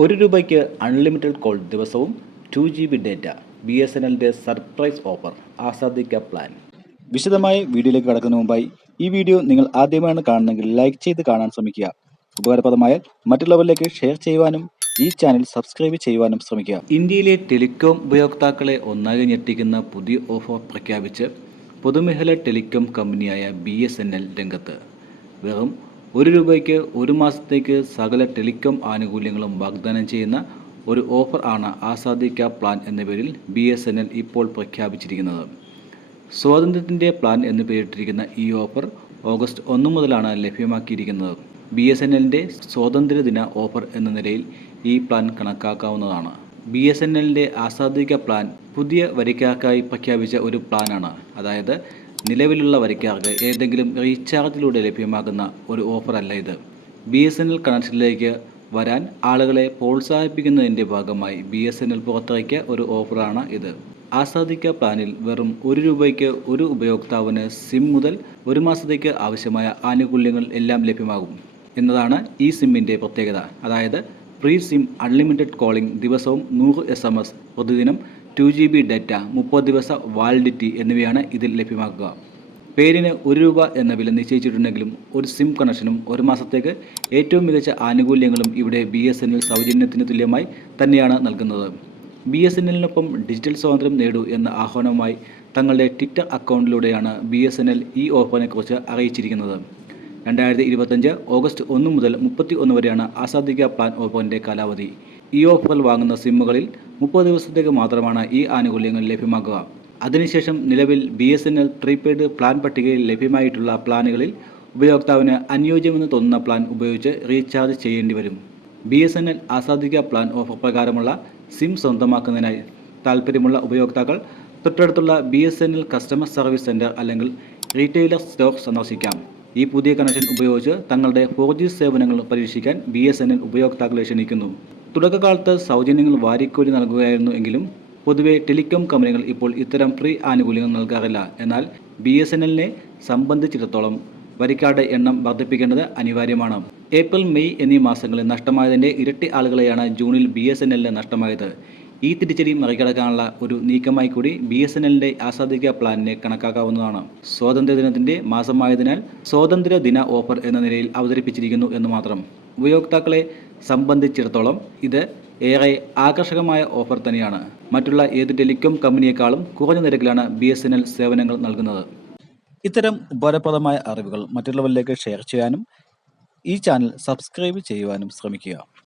ഒരു രൂപയ്ക്ക് unlimited call ദിവസവും two G B data B S N എല്ലിന്റെ സർപ്രൈസ് ഓഫർ ആസാദിക്ക പ്ലാൻ വിശദമായി വീഡിയോയിലേക്ക് കടക്കുന്ന മുമ്പായി ഈ വീഡിയോ നിങ്ങൾ ആദ്യമായാണ് കാണുന്നെങ്കിൽ ലൈക്ക് ചെയ്ത് കാണാൻ ശ്രമിക്കുക. ഉപകാരപ്രദമായാൽ മറ്റുള്ളവരിലേക്ക് ഷെയർ ചെയ്യുവാനും ഈ ചാനൽ സബ്സ്ക്രൈബ് ചെയ്യുവാനും ശ്രമിക്കുക. ഇന്ത്യയിലെ ടെലികോം ഉപയോക്താക്കളെ ഒന്നാകെ ഞെട്ടിക്കുന്ന പുതിയ ഓഫർ പ്രഖ്യാപിച്ച് പൊതുമേഖല ടെലികോം കമ്പനിയായ ബി എസ് എൻ എൽ രംഗത്ത്. വെറും ഒരു രൂപയ്ക്ക് ഒരു മാസത്തേക്ക് സകല ടെലികോം ആനുകൂല്യങ്ങളും വാഗ്ദാനം ചെയ്യുന്ന ഒരു ഓഫർ ആണ് ആസാദി ക്യാ പ്ലാൻ എന്ന പേരിൽ ബി എസ് എൻ എൽ ഇപ്പോൾ പ്രഖ്യാപിച്ചിരിക്കുന്നത്. സ്വാതന്ത്ര്യത്തിന്റെ പ്ലാൻ എന്ന് പേരിട്ടിരിക്കുന്ന ഈ ഓഫർ ഓഗസ്റ്റ് ഒന്ന് മുതലാണ് ലഭ്യമാക്കിയിരിക്കുന്നത്. ബി എസ് എൻ എല്ലിന്റെ സ്വാതന്ത്ര്യദിന ഓഫർ എന്ന നിലയിൽ ഈ പ്ലാൻ കണക്കാക്കാവുന്നതാണ്. ബി എസ് എൻ എല്ലിന്റെ ആസാദിക പ്ലാൻ പുതിയ വരിക്കാർക്കായി പ്രഖ്യാപിച്ച ഒരു പ്ലാനാണ്. അതായത് നിലവിലുള്ള വരിക്കാർക്ക് ഏതെങ്കിലും റീചാർജിലൂടെ ലഭ്യമാകുന്ന ഒരു ഓഫറല്ല ഇത്. ബി എസ് എൻ എൽ കണക്ഷനിലേക്ക് വരാൻ ആളുകളെ പ്രോത്സാഹിപ്പിക്കുന്നതിന്റെ ഭാഗമായി ബി എസ് എൻ എൽ പുറത്തിറക്കിയ ഒരു ഓഫറാണ് ഇത്. ആസാദിക്ക പ്ലാനിൽ വെറും ഒരു രൂപയ്ക്ക് ഒരു ഉപയോക്താവിന് സിം മുതൽ ഒരു മാസത്തേക്ക് ആവശ്യമായ ആനുകൂല്യങ്ങൾ എല്ലാം ലഭ്യമാകും എന്നതാണ് ഈ സിമ്മിന്റെ പ്രത്യേകത. അതായത് പ്രീ സിം അൺലിമിറ്റഡ് കോളിംഗ് ദിവസവും നൂറ് എസ് എം എസ് പ്രതിദിനം ടു ജി ബി ഡാറ്റ മുപ്പത് ദിവസ വാലിഡിറ്റി എന്നിവയാണ് ഇതിൽ ലഭ്യമാക്കുക. പേരിന് ഒരു രൂപ എന്ന വില നിശ്ചയിച്ചിട്ടുണ്ടെങ്കിലും ഒരു സിം കണക്ഷനും ഒരു മാസത്തേക്ക് ഏറ്റവും മികച്ച ആനുകൂല്യങ്ങളും ഇവിടെ ബി എസ് എൻ എൽ സൗജന്യത്തിന് തുല്യമായി തന്നെയാണ് നൽകുന്നത്. ബി എസ് എൻ എല്ലിനൊപ്പം ഡിജിറ്റൽ സ്വാതന്ത്ര്യം നേടൂ എന്ന ആഹ്വാനവുമായി തങ്ങളുടെ ട്വിറ്റർ അക്കൗണ്ടിലൂടെയാണ് ബി എസ് എൻ എൽ ഈ ഓഫറിനെക്കുറിച്ച് അറിയിച്ചിരിക്കുന്നത്. രണ്ടായിരത്തി ഇരുപത്തഞ്ച് ഓഗസ്റ്റ് ഒന്ന് മുതൽ മുപ്പത്തി ഒന്ന് വരെയാണ് ആസാദിക പ്ലാൻ ഓഫറിന്റെ കാലാവധി. ഈ ഓഫറിൽ വാങ്ങുന്ന സിമ്മുകളിൽ മുപ്പത് ദിവസത്തേക്ക് മാത്രമാണ് ഈ ആനുകൂല്യങ്ങൾ ലഭ്യമാക്കുക. അതിനുശേഷം നിലവിൽ B S N L prepaid plan പട്ടികയിൽ ലഭ്യമായിട്ടുള്ള പ്ലാനുകളിൽ ഉപയോക്താവിന് അനുയോജ്യമെന്ന് തോന്നുന്ന പ്ലാൻ ഉപയോഗിച്ച് റീചാർജ് ചെയ്യേണ്ടി വരും. B S N L ആസാദിക plan offer പ്രകാരമുള്ള സിം സ്വന്തമാക്കുന്നതിനായി താൽപ്പര്യമുള്ള ഉപയോക്താക്കൾ തൊട്ടടുത്തുള്ള B S N L customer service centre അല്ലെങ്കിൽ റീറ്റെയിലർ സ്റ്റോർ സന്ദർശിക്കാം. ഈ പുതിയ കണക്ഷൻ ഉപയോഗിച്ച് തങ്ങളുടെ ഫോർ സേവനങ്ങൾ പരീക്ഷിക്കാൻ ബി ഉപയോക്താക്കളെ ക്ഷണിക്കുന്നു. തുടക്കകാലത്ത് സൗജന്യങ്ങൾ വാരിക്കോരി നൽകുകയായിരുന്നു എങ്കിലും പൊതുവെ ടെലികോം കമ്പനികൾ ഇപ്പോൾ ഇത്തരം ഫ്രീ ആനുകൂല്യങ്ങൾ നൽകാറില്ല. എന്നാൽ ബി എസ് എൻ എല്ലിനെ സംബന്ധിച്ചിടത്തോളം വരിക്കാരുടെ എണ്ണം വർദ്ധിപ്പിക്കേണ്ടത് അനിവാര്യമാണ്. ഏപ്രിൽ മെയ് എന്നീ മാസങ്ങളിൽ നഷ്ടമായതിന്റെ ഇരട്ടി ആളുകളെയാണ് ജൂണിൽ ബി എസ് എൻ എല്ലിന് നഷ്ടമായത്. ഈ തിരിച്ചടി മറികടക്കാനുള്ള ഒരു നീക്കമായി കൂടി ബി എസ് എൻ എല്ലിന്റെ ആസാദിക പ്ലാനിനെ കണക്കാക്കാവുന്നതാണ്. സ്വാതന്ത്ര്യദിനത്തിന്റെ മാസമായതിനാൽ സ്വാതന്ത്ര്യ ദിന ഓഫർ എന്ന നിലയിൽ അവതരിപ്പിച്ചിരിക്കുന്നു എന്ന് മാത്രം. ഉപയോക്താക്കളെ സംബന്ധിച്ചിടത്തോളം ഇത് ഏറെ ആകർഷകമായ ഓഫർ തന്നെയാണ്. മറ്റുള്ള ഏത് ടെലികോം കമ്പനിയേക്കാളും കുറഞ്ഞ നിരക്കിലാണ് ബി എസ് എൻ എൽ സേവനങ്ങൾ നൽകുന്നത്. ഇത്തരം ഉപകാരപ്രദമായ അറിവുകൾ മറ്റുള്ളവരിലേക്ക് ഷെയർ ചെയ്യാനും ഈ ചാനൽ സബ്സ്ക്രൈബ് ചെയ്യുവാനും ശ്രമിക്കുക.